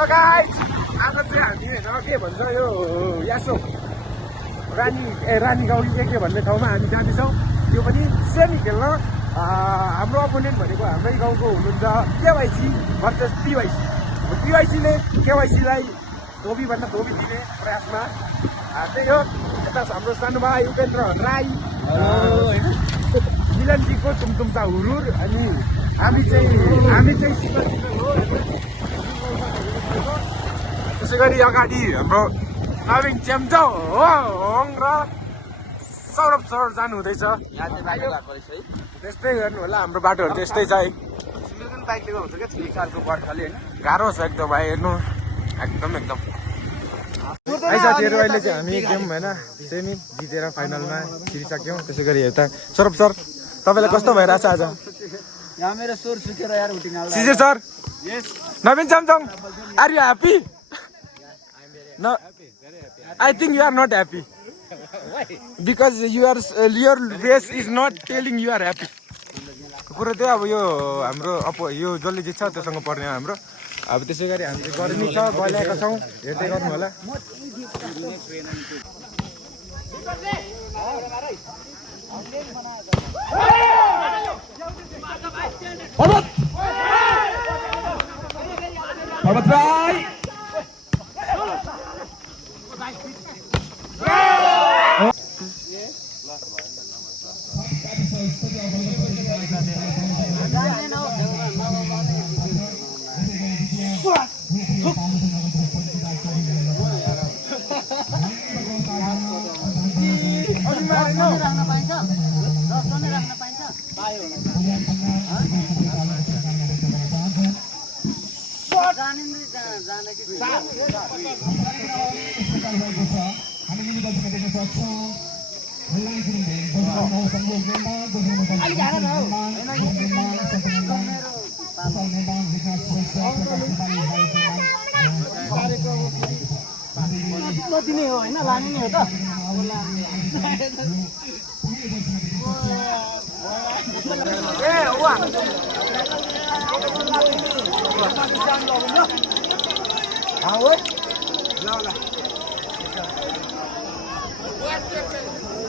Hello guys, आज चाहिँ हामी होइन के भन्छ यो यासो रानी गाउँ के भन्ने ठाउँमा हामी जाँदैछौँ। यो पनि सेमी खेल्न। हाम्रो अपोनेन्ट भनेको हाम्रै गाउँको हुनुहुन्छ केवाइसी भर्सेस पिवाइसी। पिवाइसीले केवाइसीलाई धोबीभन्दा धोबी दिने प्रयासमा त्यही हो। यता हाम्रो सानो भाइ उपेन्द्र राई, मिलनजीको तुमतुम्चा हुरुर, अनि हामी चाहिँ त्यसै गरी अगाडि हाम्रो नवीन च्याम्चोङ र सौरभ सर जानु हुँदैछ। त्यस्तै गर्नु होला, हाम्रो बाटोहरू त्यस्तै छ है। गाह्रो छ एकदम भाइ, हेर्नु एकदम है साथीहरू। अहिले चाहिँ हामी गेम होइन सेमी जितेर फाइनलमा छिरिसक्यौँ। त्यसै गरी यता सौरभ सर, तपाईँलाई कस्तो भइरहेछ आज? मेरो स्वर सुकेर यार उठिन आउला। सिजे sir, Naveen Chyamchong, are you happy? No, I think you are not happy. Why? Because your face is not telling you are happy. कुरा त्यो अब यो हाम्रो यो जसले जित्छ त्योसँग पर्ने हाम्रो। अब त्यसै गरी हामी चाहिँ गर्मी छ, गइरहेका छौँ, हेर्दै गर्नु होला। दिने हो होइन, लाने नै हो त।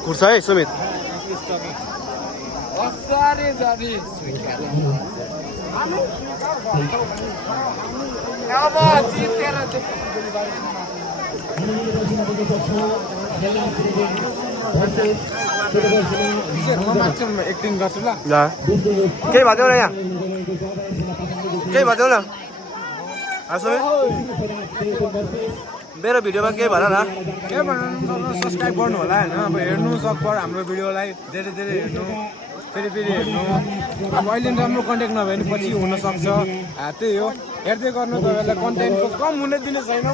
कुर्छ है सुमित। एक्टिङ गर्छु ल। केही भन्छ न यहाँ, केही भन्छ न मेरो भिडियोमा केही भन न। के भन्नु, सब्सक्राइब गर्नु होला होइन। अब हेर्नु सकभर हाम्रो भिडियोलाई धेरै हेर्नु, फेरि हेर्नु। अब अहिले राम्रो कन्टेन्ट नभए पनि पछि हुनसक्छ। त्यही हो, हेर्दै गर्नु। तपाईँहरूलाई कन्टेन्टको कम हुने दिने छैन।